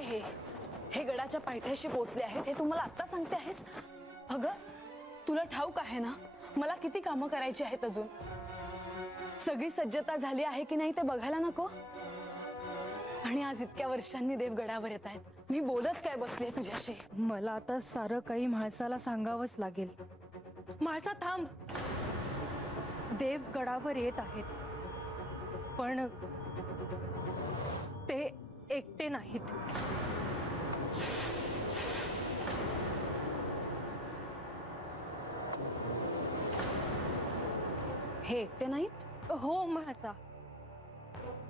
काय हे गडाच्या पायथ्याशी पोहोचले आहेत हे तुम्हाला आता सांगते आहेस? अगं तुला ठाऊक आहे ना मला किती कामं करायची आहेत अजून. सगळी सज्जता झाली आहे की नाही ते बघायला नको? आणि आज इतक्या वर्षांनी देव गडावर येत आहेत. मी बोलत काय बसले तुझ्याशी? मला आता सारं काही म्हाळसाला सांगावंच लागेल. म्हाळसा थांब. देव गडावर येत आहेत पण ते एकटे नाहीत. हे एकटे नाहीत? हो म्हाळसा,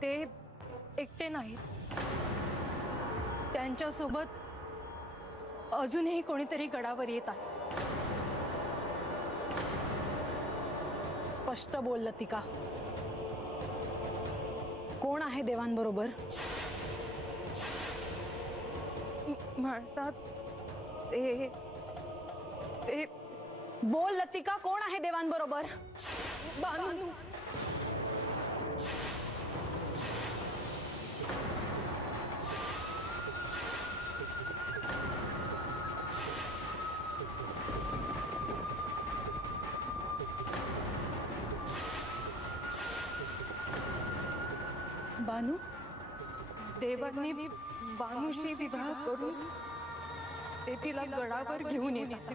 ते एकटे नाहीत. त्यांच्यासोबत अजूनही कोणीतरी गडावर येत आहे. स्पष्ट बोल लतिका. कोण आहे देवांबरोबर? म्हाळसा ते ते बोल लतिका, कोण आहे देवांबरोबर? बानू. बानू? देवांनी बानूशी विवाह करून ते तिला गडावर घेऊन येणार.